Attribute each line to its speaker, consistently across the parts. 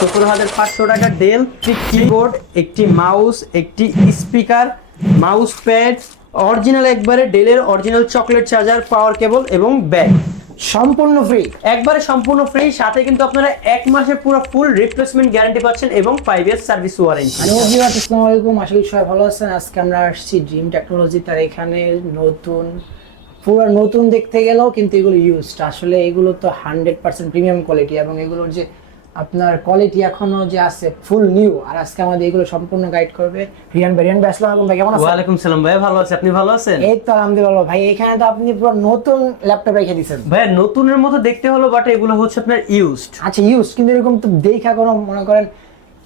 Speaker 1: সতেরো হাজার পাঁচশো টাকা ডেল কিবোর্ড একটি মাউস একটি স্পিকার মাউস প্যাড অরিজিনাল একবারে ডেলের original chocolate charger power cable এবং ব্যাগ
Speaker 2: সম্পূর্ণ ফ্রি
Speaker 1: একবারে সম্পূর্ণ ফ্রি সাথে কিন্তু আপনারা এক মাসের পুরো ফুল রিপ্লেসমেন্ট গ্যারান্টি পাচ্ছেন এবং five years service warranty
Speaker 2: hello viewers আসসালামু আলাইকুম। আশা করি সবাই ভালো আছেন। আজকে আমরা আসছি ড্রিম টেকনোলজি তার এখানে নতুন পুরো নতুন দেখতে গেলেও কিন্তু এগুলো ইউজড আসলে এগুলো তো হান্ড্রেড পার্সেন্ট প্রিমিয়াম কোয়ালিটি এবং এগুলোর যে আপনার কোয়ালিটি এখনও যে আছে ফুল নিউ আর আজকে আমাদের এগুলো সম্পূর্ণ গাইড করবে রিয়ান ভাই। রিয়ান ভাই আসসালামু আলাইকুম ভাই কেমন আছেন?
Speaker 1: ওয়ালাইকুম সালাম ভাই ভালো আছে। আপনি ভালো আছেন?
Speaker 2: এই তো আলহামদুলিল্লাহ ভাই এখানে তো আপনি পুরো নতুন ল্যাপটপ রেখে দিয়েছেন।
Speaker 1: ভাই নতুনের মতো দেখতে হলো বাট এগুলো হচ্ছে আপনার ইউজড
Speaker 2: আচ্ছা ইউজ কিন্তু এরকম তো দেখা কোনো মনে করেন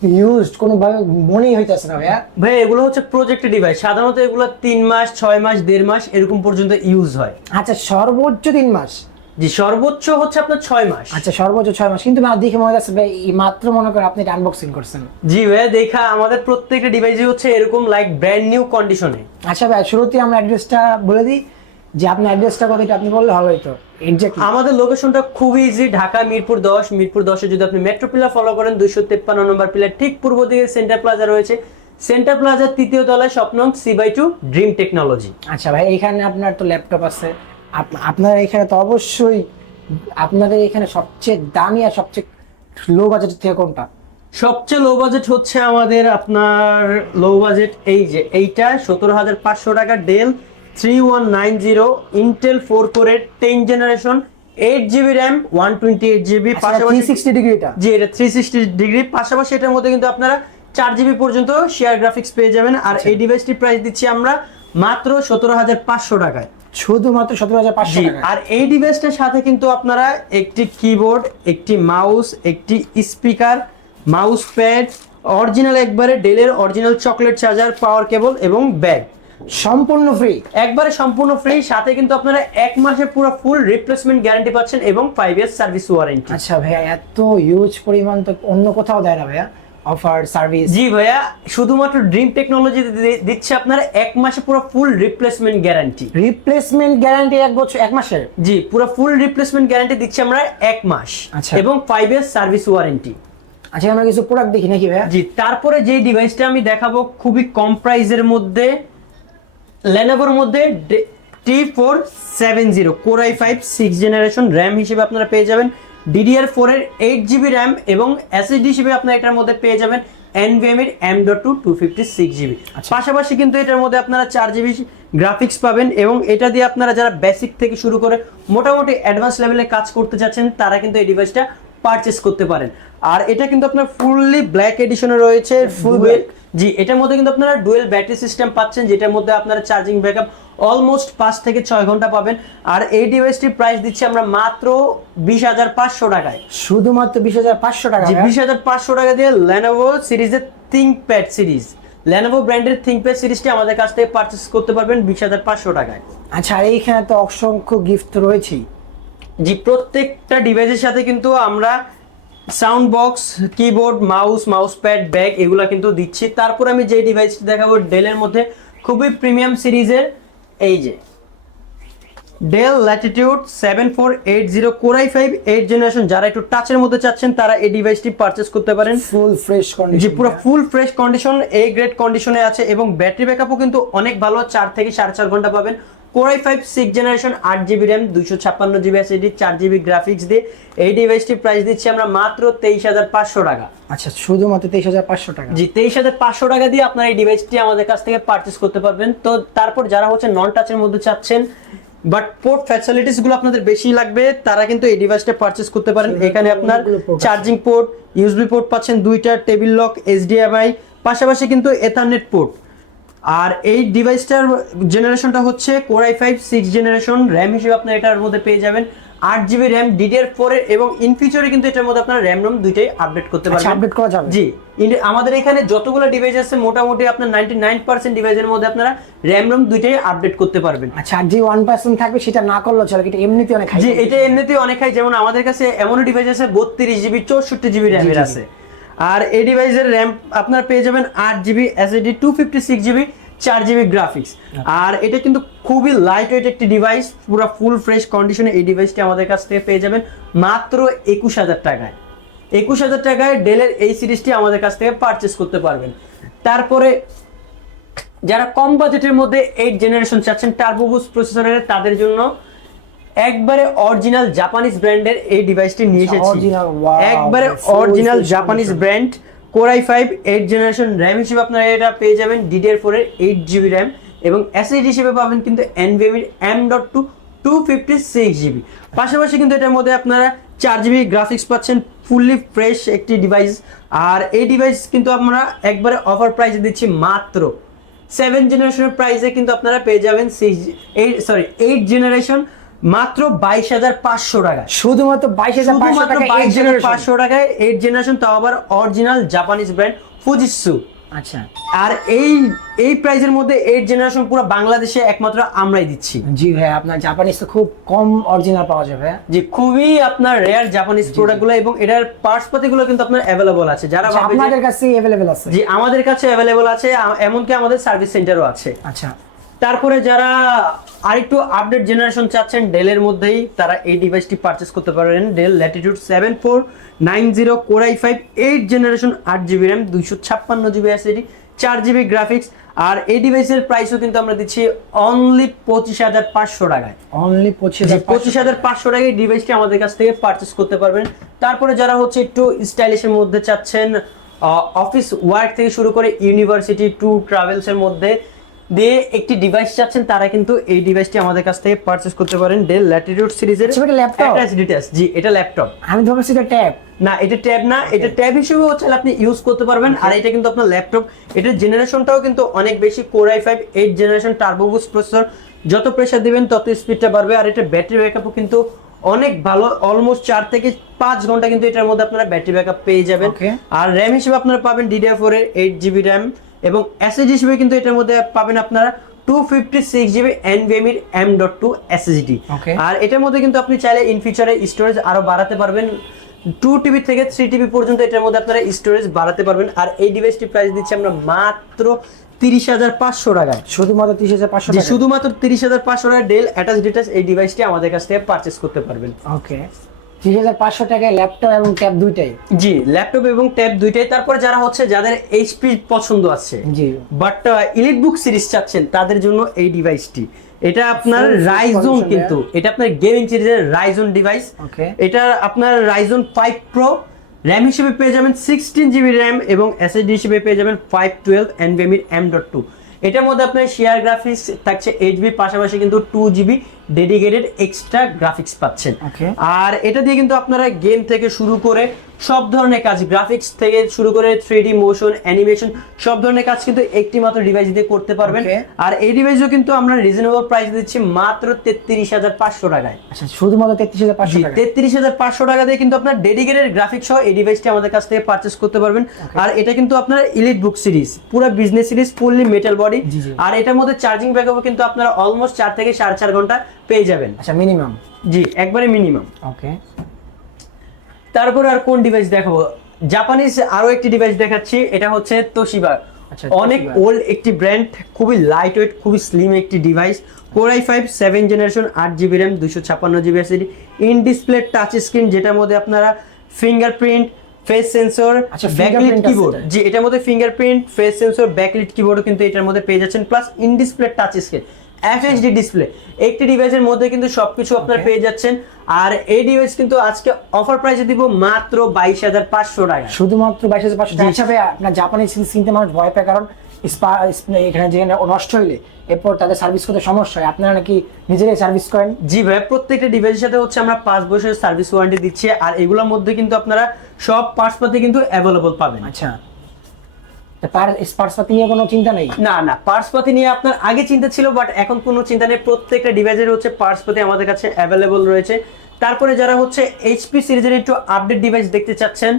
Speaker 2: ইউজড কোনো ভাবে মনেই হইতেছে না ভাইয়া।
Speaker 1: ভাই এগুলো হচ্ছে প্রজেক্ট ডিভাইস সাধারণত এগুলো তিন মাস ছয় মাস দেড় মাস এরকম পর্যন্ত ইউজ হয়।
Speaker 2: আচ্ছা সর্বোচ্চ তিন মাস?
Speaker 1: জি সর্বোচ্চ হচ্ছে আপনার ছয় মাস।
Speaker 2: আচ্ছা সর্বোচ্চ ছয় মাস। কিন্তু দেখে মনে হচ্ছে ভাই মাত্র মনে করেন আপনি আনবক্সিং করছেন।
Speaker 1: জি ভাই দেখা আমাদের প্রত্যেকটা ডিভাইসই হচ্ছে এরকম লাইক ব্র্যান্ড নিউ কন্ডিশনে
Speaker 2: আচ্ছা ভাই শুরুতে আমরা অ্যাড্রেসটা বলে দিই যে আপনি অ্যাড্রেসটা আপনি বললে হতো এক্স্যাক্টলি
Speaker 1: আমাদের লোকেশনটা খুবই ইজি ঢাকা মিরপুর দশ মিরপুর দশে যদি আপনি মেট্রো পিলার ফলো করেন দুইশো তেপ্পান্ন নম্বর পিলার ঠিক পূর্ব দিকে সেন্টার প্লাজা রয়েছে। সেন্টার প্লাজার তৃতীয় তলায় Swapnong C by two dream technology
Speaker 2: আচ্ছা ভাই এখানে আপনার তো ল্যাপটপ আছে। আপনার এখানে তো অবশ্যই আপনাদের এখানে সবচেয়ে দামি আর সবচেয়ে লো বাজেটের থেকে কোনটা?
Speaker 1: সবচেয়ে লো বাজেট হচ্ছে আমাদের আপনার লো বাজেট এই যে এইটা সতেরো হাজার পাঁচশো টাকা Dell three one nine zero Intel four কোরের ten generation eight GB RAM one twenty eight GB পাশাপাশি
Speaker 2: সিক্সটি ডিগ্রিটা
Speaker 1: জি এটা থ্রি সিক্সটি ডিগ্রি পাশাপাশি এটার মধ্যে কিন্তু আপনারা চার জিবি পর্যন্ত শেয়ার গ্রাফিক্স পেয়ে যাবেন। আর এই ডিভাইসটির প্রাইস দিচ্ছি আমরা মাত্র সতেরো হাজার পাঁচশো টাকায়।
Speaker 2: শুধুমাত্র সতেরো হাজার পাঁচশো
Speaker 1: আর এই ডিভাইসটার সাথে কিন্তু আপনারা একটি কিবোর্ড একটি মাউস একটি স্পিকার মাউস প্যাড অরিজিনাল একবারে ডেলের original chocolate charger power cable এবং ব্যাগ
Speaker 2: সম্পূর্ণ ফ্রি
Speaker 1: একবারে সম্পূর্ণ ফ্রি সাথে কিন্তু আপনারা এক মাসের পুরো ফুল রিপ্লেসমেন্ট গ্যারান্টি পাচ্ছেন এবং ফাইভ ইয়ার্স সার্ভিস ওয়ারেন্টি
Speaker 2: আচ্ছা ভাইয়া এত ইউজ পরিমাণ তো অন্য কোথাও দেয় না ভাইয়া। অফার সার্ভিস
Speaker 1: জি ভাইয়া শুধুমাত্র ড্রিম টেকনোলজি দিচ্ছে আপনারা এক মাসে পুরো full replacement guarantee
Speaker 2: replacement guarantee এক বছর এক মাসের?
Speaker 1: জি পুরো ফুল রিপ্লেসমেন্ট গ্যারান্টি দিচ্ছি আমরা এক মাস।
Speaker 2: আচ্ছা।
Speaker 1: এবং ফাইভ ইয়ার্স সার্ভিস ওয়ারেন্টি
Speaker 2: আচ্ছা আমরা কিছু প্রোডাক্ট দেখি নাকি ভাইয়া?
Speaker 1: জি তারপরে যে ডিভাইসটা আমি দেখাবো খুবই কম প্রাইসের মধ্যে লেনোভোর মধ্যে T four seven zero core i five six generation RAM হিসেবে আপনারা পেয়ে যাবেন। ডিডিআর ফোর এর এইট জিবি র্যাম এবং এসএসডি হিসেবে আপনারা এটার মধ্যে পেয়ে যাবেন এনভিএম এর M dot two two fifty six GB পাশাপাশি কিন্তু এটার মধ্যে আপনারা চার জিবি গ্রাফিক্স পাবেন এবং এটা দিয়ে আপনারা যারা বেসিক থেকে শুরু করে মোটামুটি অ্যাডভান্স লেভেলে কাজ করতে চাচ্ছেন তারা কিন্তু এই ডিভাইসটা পারচেস করতে পারেন। আর এটা কিন্তু আপনার ফুললি ব্ল্যাক এডিশনে রয়েছে ফুল? জি এটার মধ্যে কিন্তু আপনারা ডুয়েল ব্যাটারি সিস্টেম পাচ্ছেন যেটার মধ্যে আপনারা চার্জিং ব্যাকআপ অলমোস্ট পাঁচ থেকে ছয় ঘণ্টা পাবেন। আর এই ডিভাইসটির প্রাইস দিচ্ছি আমরা মাত্র বিশ হাজার পাঁচশো টাকায়।
Speaker 2: শুধুমাত্র বিশ হাজার পাঁচশো টাকা
Speaker 1: বিশ হাজার পাঁচশো টাকা দিয়ে লেনোভো সিরিজের থিঙ্কপ্যাড সিরিজ লেনোভো ব্র্যান্ডের থিঙ্কপ্যাড সিরিজটি আমাদের কাছ থেকে পারচেস করতে পারবেন বিশ হাজার পাঁচশো টাকায়।
Speaker 2: আচ্ছা আর এইখানে তো অসংখ্য গিফট রয়েছেই।
Speaker 1: জি প্রত্যেকটা ডিভাইসের সাথে কিন্তু আমরা sound box keyboard mouse mouse pad bag এগুলা কিন্তু দিচ্ছি। তারপর আমি যে ডিভাইসটি দেখাবো ডেলের মধ্যে খুবই প্রিমিয়াম সিরিজের এই যে Dell Latitude seven four eight zero core i five eight generation যারা একটু টাচের মধ্যে চাচ্ছেন তারা এই ডিভাইসটি পারচেস করতে পারেন।
Speaker 2: ফুল ফ্রেশ
Speaker 1: জি
Speaker 2: কন্ডিশন
Speaker 1: পুরো ফুল ফ্রেশ কন্ডিশন এই গ্রেড কন্ডিশনে আছে এবং ব্যাটারি ব্যাকআপও কিন্তু অনেক ভালো চার থেকে সাড়ে চার ঘণ্টা পাবেন। Core i five six generation আট জিবি র্যাম দুইশো ছাপ্পান্ন জিবি এসএসডি চার জিবি গ্রাফিক্স দিয়ে এই ডিভাইসটির প্রাইস দিচ্ছি আমরা মাত্র তেইশ হাজার পাঁচশো টাকা।
Speaker 2: আচ্ছা শুধুমাত্র তেইশ হাজার পাঁচশো টাকা?
Speaker 1: জি তেইশ হাজার পাঁচশো টাকা দিয়ে আপনার এই ডিভাইসটি আমাদের কাছ থেকে পারচেস করতে পারবেন। তো তারপর যারা হচ্ছে নন টাচের মধ্যে চাচ্ছেন বাট পোর্ট ফ্যাসিলিটিসগুলো আপনাদের বেশি লাগবে তারা কিন্তু এই ডিভাইসটা পারচেস করতে পারেন। এখানে আপনার। চার্জিং পোর্ট ইউএসবি পোর্ট পাচ্ছেন দুইটা টেবিল লক এইচডিএমআই পাশাপাশি কিন্তু এথারনেট পোর্ট আর এই ডিভাইসটার জেনারেশনটা হচ্ছে core i five six generation RAM হিসেবে আপনার এটার মধ্যে পেয়ে যাবেন আট জিবি র্যাম ডিডিআর ফোর এর এবং ইন ফিউচারে কিন্তু এটার মধ্যে আপনার র্যাম রোম দুইটাই আপডেট করতে
Speaker 2: আচ্ছা
Speaker 1: পারবেন।
Speaker 2: আপডেট করা যাবে।
Speaker 1: জি আমাদের এখানে যতগুলো ডিভাইস আছে মোটামুটি আপনার নাইনটি নাইন পার্সেন্ট ডিভাইসের মধ্যে আপনারা র্যাম রোম দুইটাই আপডেট করতে পারবেন।
Speaker 2: আচ্ছা আর যে ওয়ান পার্সেন্ট থাকবে সেটা না করলেও চলে কিন্তু এমনিতে অনেক হাই
Speaker 1: যে এটা এমনিতেই অনেক হয় যেমন আমাদের কাছে এমন ডিভাইস আছে বত্রিশ জিবি চৌষট্টি জিবি র্যামের
Speaker 2: জি, জি।
Speaker 1: আছে। আর এই ডিভাইসের র্যাম আপনারা পেয়ে যাবেন আট GB SSD two fifty six GB চার জিবি গ্রাফিক্স আর এটা কিন্তু খুবই লাইট ওয়েট একটি ডিভাইস পুরো ফুল ফ্রেশ কন্ডিশনে এই ডিভাইসটি আমাদের কাছ থেকে পেয়ে যাবেন মাত্র একুশ হাজার টাকায়। একুশ হাজার টাকায় ডেলের এই সিরিজটি আমাদের কাছ থেকে পারচেস করতে পারবেন। তারপরে যারা কম বাজেটের মধ্যে এইট জেনারেশন চাচ্ছেন টার্বোবুস প্রসেসরের তাদের জন্য একবারে অরিজিনাল জাপানিজ ব্র্যান্ডের এই ডিভাইসটি নিয়ে এসেছি। একবারে original Japanese brand core i five eight generation RAM হিসেবে আপনারা এটা পেয়ে যাবেন ডিডিআর ফোর এর এইট জিবি র্যাম এবং এসএসডি হিসেবে পাবেন কিন্তু এনভিএমির M dot two two fifty six GB পাশাপাশি কিন্তু এটার মধ্যে আপনারা চার জিবি গ্রাফিক্স পাচ্ছেন ফুললি ফ্রেশ একটি ডিভাইস আর এই ডিভাইস কিন্তু আমরা একবারে অফার প্রাইসে দিচ্ছি মাত্র সেভেন জেনারেশনের প্রাইসে কিন্তু আপনারা পেয়ে যাবেন six eight sorry eight generation মাত্র বাইশ হাজার পাঁচশো টাকা
Speaker 2: শুধুমাত্র বাইশ হাজার পাঁচশো
Speaker 1: টাকায় এইট জেনারেশন তাও আবার অরিজিনাল জাপানিজ ব্র্যান্ড ফুজিসু
Speaker 2: আচ্ছা।
Speaker 1: আর এই এই প্রাইসের মধ্যে এইট জেনারেশন পুরো বাংলাদেশে একমাত্র আমরাই দিচ্ছি।
Speaker 2: জি ভাই আপনার জাপানিজ তো খুব কম অরিজিনাল পাওয়া যাবে।
Speaker 1: যে খুবই আপনার রেয়ার জাপানিজ প্রোডাক্টগুলো এবং এটার পার্টস পাতিগুলো কিন্তু আপনার অ্যাভেলেবল আছে। যারা
Speaker 2: আচ্ছা, আপনাদের কাছে আছে।
Speaker 1: জি আমাদের কাছে অ্যাভেলেবল আছে এমনকি আমাদের সার্ভিস সেন্টারও আছে।
Speaker 2: আচ্ছা।
Speaker 1: তারপরে যারা আরেকটু আপডেট জেনারেশন চাচ্ছেন ডেলের মধ্যেই তারা এই ডিভাইসটি পারচেস করতে পারেন Dell Latitude seven four nine zero core i five eight generation আট জিবি র্যাম দুইশো ছাপ্পান্ন জিবি এসএডি চার জিবি গ্রাফিক্স আর এই ডিভাইসের প্রাইসও কিন্তু আমরা দিচ্ছি অনলি পঁচিশ হাজার পাঁচশো টাকায়।
Speaker 2: অনলি পঁচিশ
Speaker 1: পঁচিশ হাজার পাঁচশো টাকায় এই ডিভাইসটি আমাদের কাছ থেকে পারচেস করতে পারবেন। তারপরে যারা হচ্ছে একটু স্টাইলিশের মধ্যে চাচ্ছেন অফিস ওয়ার্ক থেকে শুরু করে ইউনিভার্সিটি টু ট্রাভেলসের মধ্যে দিয়ে একটি ডিভাইস চাচ্ছেন তারা কিন্তু এই ডিভাইসটি আমাদের কাছ থেকে পারচেস করতে পারেন ডেল ল্যাটিটিউড সিরিজের
Speaker 2: আচ্ছা, এটা laptop?
Speaker 1: ডিটেলস জি এটা ল্যাপটপ
Speaker 2: আমি ভাবছি এটা ট্যাব
Speaker 1: না এটা ট্যাব না এটা ট্যাব হিসেবে হচ্ছে আপনি ইউজ করতে পারবেন। আর এটা কিন্তু আপনার ল্যাপটপ এটার জেনারেশনটাও কিন্তু অনেক বেশি core I five eight generation turbo boost processor যত প্রেসার দিবেন তত স্পিডটা বাড়বে। আর এটা ব্যাটারি ব্যাকআপও কিন্তু অনেক ভালো অলমোস্ট চার থেকে পাঁচ ঘণ্টা কিন্তু এটার মধ্যে আপনারা ব্যাটারি ব্যাকআপ পেয়ে যাবেন। আর র্যাম হিসেবে আপনারা পাবেন ডিডিআর ফোর এর এইট জিবি র্যাম এবং এসএসডি হিসেবে কিন্তু এটার মধ্যে পাবেন আপনারা টু ফিফটি সিক্স জিবি এনভিএমির এম ডট টু এসএসডি আর এটার মধ্যে কিন্তু আপনি চাইলে ইন ফিউচারে স্টোরেজ আরও বাড়াতে পারবেন। টু টিভি থেকে থ্রি টিভি পর্যন্ত এটার মধ্যে আপনারা স্টোরেজ বাড়াতে পারবেন। আর এই ডিভাইসটি প্রাইস দিচ্ছি আমরা মাত্র তিরিশ হাজার পাঁচশো টাকায়।
Speaker 2: শুধুমাত্র তিরিশ হাজার পাঁচশো
Speaker 1: শুধুমাত্র তিরিশ হাজার পাঁচশো টাকা ডেল অ্যাটাচ ডিটাচ এই ডিভাইসটি আমাদের কাছ থেকে পারচেস করতে পারবেন।
Speaker 2: ওকে তিরিশ হাজার পাঁচশো টাকায় ল্যাপটপ এবং ট্যাব দুইটাই।
Speaker 1: জি ল্যাপটপ এবং ট্যাব দুইটাই। তারপরে যারা হচ্ছে যাদের এইচপি পছন্দ আছে
Speaker 2: জি।
Speaker 1: বাট ইলিট বুক সিরিজ চাচ্ছেন তাদের জন্য এই ডিভাইসটি এটা আপনার রাইজন কিন্তু। এটা আপনার গেমিং সিরিজের রাইজন ডিভাইস এটা আপনার রাইজন ফাইভ প্রো র্যাম হিসেবে পেয়ে যাবেন সিক্সটিন জিবি র্যাম এবং এসএসডি হিসেবে পেয়ে যাবেন ফাইভ টুয়েলভ এনভিএমির এম ডট টু এটার মধ্যে আপনার শেয়ার গ্রাফিক্স থাকছে এইট পাশাপাশি কিন্তু two GB dedicated extra graphics পাচ্ছেন। আর এটা দিয়ে কিন্তু আপনারা গেম থেকে শুরু করে সব ধরনের কাজ গ্রাফিক্স থেকে শুরু করে থ্রি ডি মোশন অ্যানিমেশন সব ধরনের কাজ কিন্তু একটি মাত্র ডিভাইস দিয়ে করতে পারবেন। আর এই ডিভাইসও কিন্তু আমরা রিজনেবল প্রাইস দিচ্ছি মাত্র তেত্রিশ হাজার পাঁচশো টাকায়।
Speaker 2: আচ্ছা শুধুমাত্র তেত্রিশ হাজার পাঁচশো টাকা
Speaker 1: তেত্রিশ হাজার পাঁচশো টাকা দিয়ে কিন্তু আপনার ডেডিকেটেড গ্রাফিক্স সহ এই ডিভাইসটি আমাদের কাছ থেকে পারচেস করতে পারবেন। আর এটা কিন্তু আপনার ইলিট বুক সিরিজ পুরো business series fully metal body. আর এটার মধ্যে চার্জিং ব্যাকআপও কিন্তু আপনারা অলমোস্ট চার থেকে সাড়ে চার ঘণ্টা পেয়ে যাবেন।
Speaker 2: আচ্ছা মিনিমাম
Speaker 1: জি একবারে মিনিমাম
Speaker 2: ওকে
Speaker 1: তারপর আর কোন ডিভাইস দেখাবো? জাপানিজ আরও একটি ডিভাইস দেখাচ্ছি এটা হচ্ছে তোশিবা
Speaker 2: আচ্ছা,
Speaker 1: অনেক ওল্ড একটি ব্র্যান্ড খুবই লাইট ওয়েট খুবই স্লিম একটি device core I five seven generation আট জিবি র্যাম দুশো ছাপ্পান্ন GB SSD in display touch screen যেটার মধ্যে আপনারা fingerprint face sensor backlit keyboard. জি এটার মধ্যে ফিঙ্গারপ্রিন্ট ফেস সেন্সর ব্যাকলিট কিবোর্ডও কিন্তু এটার মধ্যে পেয়ে যাচ্ছেন। Plus in display touch screen FHD display একটি ডিভাইসের মধ্যে কিন্তু সবকিছু আপনার পেয়ে যাচ্ছেন। আর এই ডিভাইস কিন্তু আজকে অফার প্রাইসে দিব মাত্র বাইশ হাজার পাঁচশো টাকা।
Speaker 2: শুধুমাত্র বাইশ হাজার পাঁচশো। টাকা। হিসাবে আপনার জাপানি চিনতে মানুষ ভয় পায় কারণ এখানে যেখানে নষ্ট হইলে এরপর তাদের সার্ভিস করতে সমস্যা হয়। আপনারা নাকি নিজেরাই সার্ভিস করেন?
Speaker 1: জি ভাই প্রত্যেকটা ডিভাইসের সাথে হচ্ছে আমরা পাঁচ বছরের সার্ভিস ওয়ারেন্টি দিচ্ছি। আর এগুলোর মধ্যে কিন্তু আপনারা সব পার্টস পাতি কিন্তু অ্যাভেলেবল পাবেন।
Speaker 2: আচ্ছা। পার স্পার্স পাতি নিয়ে কোনো চিন্তা নেই?
Speaker 1: না না, পার্সপাতি নিয়ে আপনার আগে চিন্তা ছিল বাট এখন কোনো চিন্তা নেই। প্রত্যেকটা ডিভাইসের হচ্ছে পার্সপাতি আমাদের কাছে অ্যাভেলেবল রয়েছে। তারপরে যারা হচ্ছে এইচপি সিরিজের একটু আপডেট ডিভাইস দেখতে চাচ্ছেন,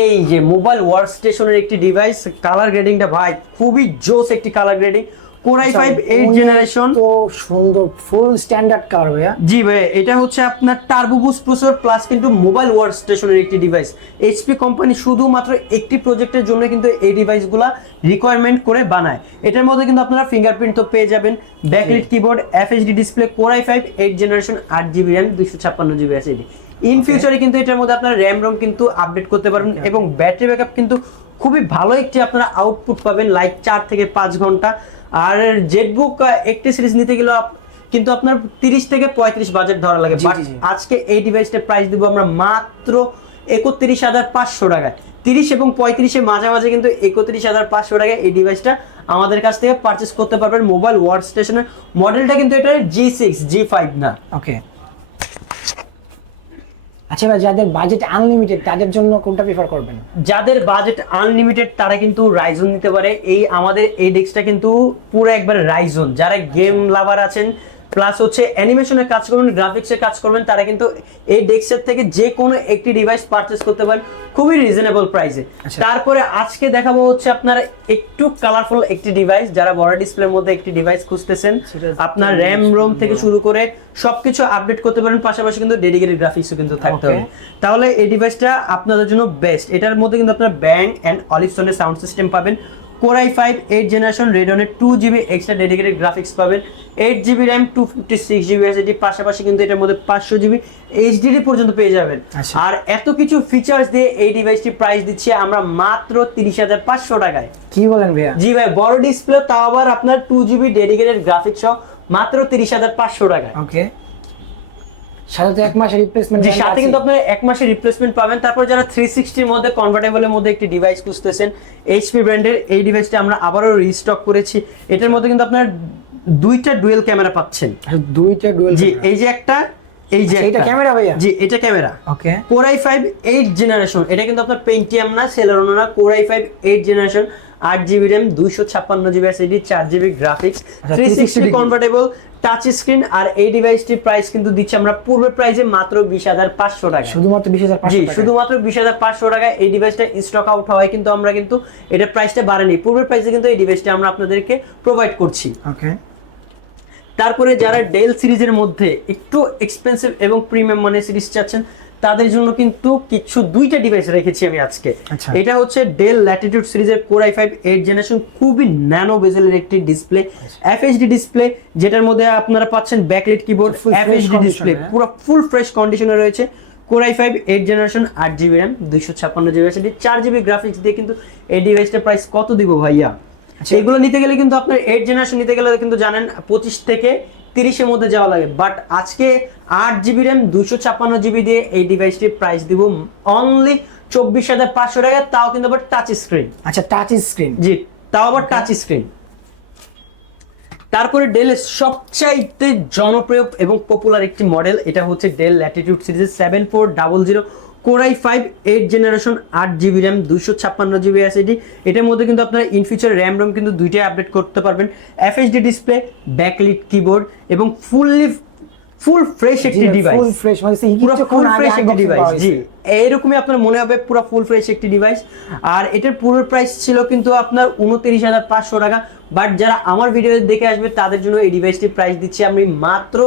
Speaker 1: এই যে মোবাইল ওয়ার্ক স্টেশনের একটি ডিভাইস কালার গ্রেডিংটা ভাই, খুবই জোস একটি colour grading core i five eight generation
Speaker 2: তো সুন্দর ফুল স্ট্যান্ডার্ড কার ভাইয়া।
Speaker 1: জি ভাই এটা হচ্ছে আপনার টার্বো প্রসেসর প্লাস কিন্তু মোবাইল ওয়ার্ক স্টেশনের একটি ডিভাইস এইচপি কোম্পানি শুধুমাত্র একটি প্রজেক্টের জন্য কিন্তু এই ডিভাইসগুলা রিকোয়ারমেন্ট করে বানায়। এটার মধ্যে কিন্তু আপনারা ফিঙ্গারপ্রিন্ট তো পেয়ে যাবেন। Backlit keyboard FHD display core i five eight generation আট জিবি র্যাম দুশো ছাপ্পান্ন জিবি এসএডি ইন ফিউচারে কিন্তু এটার মধ্যে আপনারা র্যাম রোম কিন্তু আপডেট করতে পারবেন এবং ব্যাটারি ব্যাকআপ কিন্তু খুবই ভালো একটি আপনারা আউটপুট পাবেন লাইক চার থেকে পাঁচ ঘণ্টা। আর জেড বুক একটি সিরিজ নিতে গেলে কিন্তু আপনার তিরিশ থেকে পঁয়ত্রিশ বাজেট ধরা লাগে। আজকে এই ডিভাইসটার প্রাইস দিব আমরা মাত্র একত্রিশ হাজার পাঁচশো টাকায়। তিরিশ এবং পঁয়ত্রিশের মাঝামাঝি কিন্তু একত্রিশ হাজার পাঁচশো টাকায় এই ডিভাইসটা আমাদের কাছ থেকে পারচেস করতে পারবেন মোবাইল ওয়ার্ড স্টেশনের মডেলটা কিন্তু এটা জি সিক্স জি ফাইভ না।
Speaker 2: ওকে আচ্ছা ভাই যাদের বাজেট আনলিমিটেড তাদের জন্য কোনটা প্রিফার করবেন?
Speaker 1: যাদের বাজেট আনলিমিটেড তারা কিন্তু রাইজন নিতে পারে। এই আমাদের এই ডেস্কটা কিন্তু পুরো একবার রাইজন যারা গেম লাভার আছেন প্লাস হচ্ছে অ্যানিমেশনের কাজ করবেন গ্রাফিক্সের কাজ করবেন তারা কিন্তু এই ডেস্কের থেকে যে কোনো একটি ডিভাইস পারচেস করতে পারেন খুবই রিজনেবল প্রাইসে
Speaker 2: আচ্ছা।
Speaker 1: তারপরে আজকে দেখাবো হচ্ছে আপনার একটু কালারফুল একটি ডিভাইস যারা বড় ডিসপ্লের মধ্যে একটি ডিভাইস খুঁজতেছেন আপনার র্যাম রোম থেকে শুরু করে সবকিছু আপডেট করতে পারেন পাশাপাশি কিন্তু ডেডিকেটেড গ্রাফিক্সও কিন্তু থাকতে হবে। তাহলে এই ডিভাইসটা আপনাদের জন্য বেস্ট এটার মধ্যে কিন্তু আপনার ব্যাং অ্যান্ড অলিভসনের সাউন্ড সিস্টেম পাবেন। Core i five eight generation রেডনের two GB extra dedicated graphics পাবেন। Eight GB RAM two fifty six GB SSD পাশাপাশি কিন্তু এটার মধ্যে পাঁচশো জিবি এইচডিডি পর্যন্ত পেয়ে যাবেন।
Speaker 2: আচ্ছা।
Speaker 1: আর এত কিছু ফিচার্স দিয়ে এই ডিভাইসটি প্রাইস দিচ্ছি আমরা মাত্র তিরিশ হাজার পাঁচশো টাকায়।
Speaker 2: কি বলেন ভাইয়া?
Speaker 1: জি ভাই বড় ডিসপ্লে তাও আবার আপনার টু জিবি ডেডিকেটেড গ্রাফিক্স সহ মাত্র তিরিশ হাজার পাঁচশো টাকায়।
Speaker 2: ওকে সাথে এক মাসের রিপ্লেসমেন্ট
Speaker 1: জি সাথে কিন্তু আপনার এক মাসের রিপ্লেসমেন্ট পাবেন। তারপর যারা মধ্যে কনভার্টেবলের মধ্যে একটি ডিভাইস খুঁজতেছেন এইচপি ব্র্যান্ডের এই ডিভাইসটা আমরা রিস্টক করেছি। এটার মধ্যে কিন্তু আপনার দুইটা ডুয়েল ক্যামেরা পাচ্ছেন।
Speaker 2: দুইটা ডুয়েল
Speaker 1: জি এই যে একটা এই যে
Speaker 2: আচ্ছা, এটা ক্যামেরা ভাইয়া?
Speaker 1: জি এটা camera
Speaker 2: okay
Speaker 1: core i five eight generation এটা কিন্তু আপনার পেন্টিয়াম না সেলারোনো না core i five eight generation আট জিবি র্যাম দুইশো ছাপ্পান্ন জিবি এসএসডি চার জিবি গ্রাফিক্স
Speaker 2: আচ্ছা,
Speaker 1: থ্রি সিক্সটি। টাচ স্ক্রিন আর এই ডিভাইসটির প্রাইস কিন্তু দিচ্ছি আমরা পূর্বের প্রাইসে মাত্র বিশ হাজার পাঁচশো টাকা।
Speaker 2: শুধুমাত্র বিশ হাজার
Speaker 1: জি শুধুমাত্র বিশ হাজার পাঁচশো টাকায় এই ডিভাইসটা স্টক আউট হওয়ায় কিন্তু আমরা কিন্তু এটার প্রাইসটা বাড়েনি পূর্বের প্রাইসে কিন্তু এই ডিভাইসটা আমরা আপনাদেরকে প্রোভাইড করছি।
Speaker 2: ওকে
Speaker 1: তারপরে যারা ডেল সিরিজের মধ্যে একটু এক্সপেন্সিভ এবং প্রিমিয়াম মানে সিরিজ চাচ্ছেন তাদের জন্য কিন্তু কিছু দুইটা ডিভাইস রেখেছি আমি আজকে
Speaker 2: আচ্ছা।
Speaker 1: এটা হচ্ছে ডেল ল্যাটিটিউড সিরিজের core I five eight generation খুবই ন্যানো বেজেলের একটি ডিসপ্লে এফএইচডি ডিসপ্লে যেটার মধ্যে আপনারা পাচ্ছেন ব্যাকলাইট কিবোর্ড এফএইচডি ডিসপ্লে? পুরো ফুল ফ্রেশ কন্ডিশনে রয়েছে core I five eight generation আট জিবি র্যাম দুইশো ছাপ্পান্ন জিবি এসএসডি চার জিবি গ্রাফিক্স দিয়ে কিন্তু এই ডিভাইসটার প্রাইস কত দিব ভাইয়া
Speaker 2: আচ্ছা।
Speaker 1: এগুলো নিতে গেলে কিন্তু আপনার এইট জেনারেশন নিতে গেলে কিন্তু জানেন পঁচিশ থেকে তিরিশের মধ্যে যাওয়া লাগে। বাট আজকে আট জিবি র্যাম দুশো ছাপ্পান্ন জিবি দিয়ে এই ডিভাইসটির প্রাইস দিব অনলি চব্বিশ হাজার পাঁচশো টাকা তাও কিন্তু আবার টাচ স্ক্রিন
Speaker 2: আচ্ছা টাচ স্ক্রিন
Speaker 1: জি তাও আবার টাচ স্ক্রিন তারপরে ডেলের সবচাইতে জনপ্রিয় এবং পপুলার একটি মডেল এটা হচ্ছে ডেল ল্যাটিটিউড সিরিজের seven four double zero core i five eight generation আট জিবি র্যাম দুশো ছাপ্পান্ন জিবি এসএডি এটার মধ্যে কিন্তু আপনারা ইন ফিউচার র্যাম রোম কিন্তু দুইটাই আপডেট করতে পারবেন। এফএইচডি ডিসপ্লে ব্যাকলিট কিবোর্ড এবং ফুললি ফুল ফ্রেশ একটি ডিভাইস
Speaker 2: ফুল ফ্রেশ মানে
Speaker 1: পুরো ফুল ফ্রেশ একটি ডিভাইস জি। এইরকমই আপনার মনে হবে পুরো ফুল ফ্রেশ একটি ডিভাইস আর এটার পুরো প্রাইস ছিল কিন্তু আপনার উনত্রিশ হাজার পাঁচশো টাকা। বাট যারা আমার ভিডিও দেখে আসবে তাদের জন্য এই ডিভাইসটির প্রাইস দিচ্ছি আমি মাত্র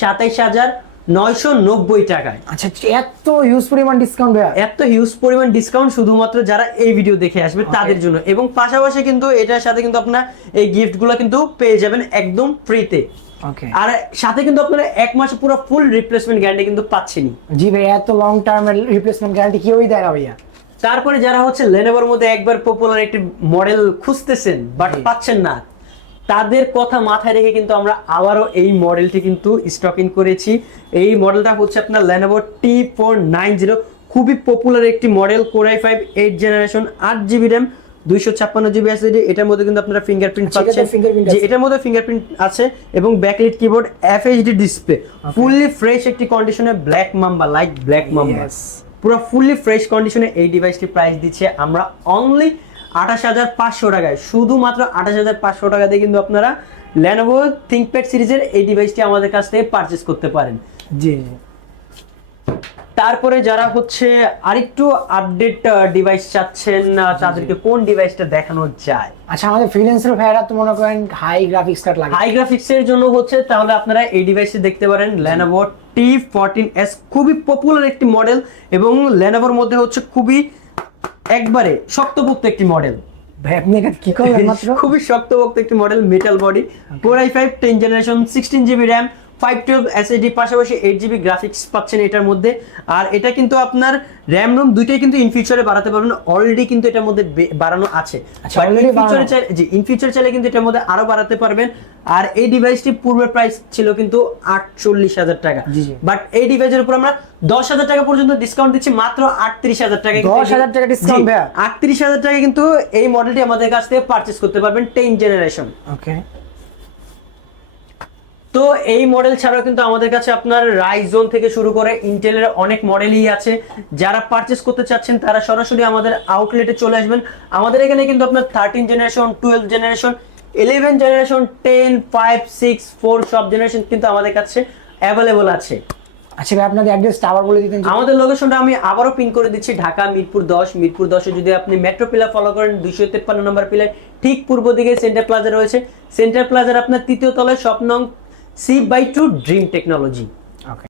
Speaker 1: সাতাইশ হাজার নয়শো নব্বই টাকায়।
Speaker 2: আচ্ছা এত ইউজ পরিমাণ ডিসকাউন্ট ভাইয়া।
Speaker 1: এত হিউজ পরিমাণ ডিসকাউন্ট শুধুমাত্র যারা এই ভিডিও দেখে আসবে তাদের জন্য। এবং পাশাপাশি কিন্তু এটার সাথে কিন্তু আপনার এই গিফটগুলো কিন্তু পেয়ে যাবেন একদম ফ্রিতে আর সাথে কিন্তু আপনারা এক মাসে পুরো ফুল রিপ্লেসমেন্ট গ্যারান্টি কিন্তু পাচ্ছেনই।
Speaker 2: জি ভাই এত লং টার্মের রিপ্লেসমেন্ট গ্যারান্টি কেউই দেয় না ভাইয়া।
Speaker 1: তারপরে যারা হচ্ছে লেনোভোর মধ্যে একবার পপুলার একটি মডেল খুঁজতেছেন বাট পাচ্ছেন না তাদের কথা মাথায় রেখে কিন্তু আমরা আবারও এই মডেলটি কিন্তু স্টক ইন করেছি। এই মডেলটা হচ্ছে আপনার Lenovo T four nine zero খুবই পপুলার একটি model core i five eight generation আট জিবি র্যাম দুইশো ছাপ্পান্ন জিবি আছে এসএসডি এটার মধ্যে কিন্তু আপনারা ফিঙ্গারপ্রিন্ট
Speaker 2: আচ্ছা,
Speaker 1: পাচ্ছেন। যে এটার মধ্যে ফিঙ্গারপ্রিন্ট আছে এবং backlit keyboard FHD display fully fresh একটি কন্ডিশনে black mamba like black mamba. পুরো ফুললি ফ্রেশ কন্ডিশনে এই ডিভাইসটির প্রাইস দিচ্ছে। আমরা অনলি আঠাশ হাজার পাঁচশো টাকায়। শুধুমাত্র আঠাশ হাজার পাঁচশো টাকা দিয়ে কিন্তু আপনারা ল্যানোভো থিঙ্কপ্যাড সিরিজের এই ডিভাইসটি আমাদের কাছ থেকে পারচেস করতে পারেন।
Speaker 2: জি। জি
Speaker 1: তারপরে যারা হচ্ছে আরেকটু আপডেট ডিভাইস চাচ্ছেন তাদেরকে কোন ডিভাইসটা দেখানো যায়?
Speaker 2: আচ্ছা আমাদের ফ্রিল্যান্সার ভাইরা তো মনে করেন হাই গ্রাফিক্স কার্ড লাগে।
Speaker 1: হাই গ্রাফিক্স এর জন্য হচ্ছে তাহলে আপনারা এই ডিভাইসটি দেখতে পারেন Lenovo T14s খুবই পপুলার একটি মডেল এবং Lenovoর মধ্যে হচ্ছে খুবই একবারে শক্তপোক্ত একটি মডেল খুবই শক্তপোক্ত একটি model metal body core I five ten generation sixteen GB RAM five twelve SSD পাশাপাশি এইট জিবি গ্রাফিক্স পাচ্ছেন এটার মধ্যে। আর এটা কিন্তু আপনার র্যাম রোম দুইটাই কিন্তু ইন ফিউচারে বাড়াতে পারবেন। অলরেডি কিন্তু এটার মধ্যে বাড়ানো আছে।
Speaker 2: আচ্ছা?
Speaker 1: জি ইন ফিউচার চাইলে কিন্তু এটার মধ্যে আরও বাড়াতে পারবেন। আর এই ডিভাইসটি পূর্বের প্রাইস ছিল কিন্তু আটচল্লিশ হাজার টাকা। বাট এই ডিভাইসের উপর আমরা দশ হাজার টাকা পর্যন্ত ডিসকাউন্ট দিচ্ছি মাত্র আটত্রিশ হাজার টাকা
Speaker 2: 10,000 টাকা discount ভাইয়া?
Speaker 1: আটত্রিশ হাজার টাকা কিন্তু এই মডেলটি আমাদের কাছ থেকে পারচেস করতে পারবেন টেন জেনারেশন
Speaker 2: ওকে
Speaker 1: তো এই মডেল ছাড়াও কিন্তু আমাদের কাছে আপনার রাইজোন থেকে শুরু করে ইন্টেলের অনেক মডেলই আছে। যারা পারচেস করতে চাচ্ছেন তারা সরাসরি আমাদের আউটলেটে চলে আসবেন। আমাদের এখানে কিন্তু আপনার thirteen generation twelve generation eleven generation ten five six four সব জেনারেশন কিন্তু আমাদের কাছে অ্যাভেলেবল আছে।
Speaker 2: আচ্ছা ভাই আপনাদের অ্যাড্রেসটা আবার বলে দিতেন।
Speaker 1: আমাদের লোকেশনটা আমি আবারও পিন করে দিচ্ছি ঢাকা মিরপুর দশ। মিরপুর দশে যদি আপনি মেট্রো পিলার ফলো করেন দুইশো তেপ্পান্ন নম্বর পিলার ঠিক পূর্ব দিকে সেন্টার প্লাজা রয়েছে। সেন্টার প্লাজার আপনার তৃতীয় তলায় Swapnong C by two dream technology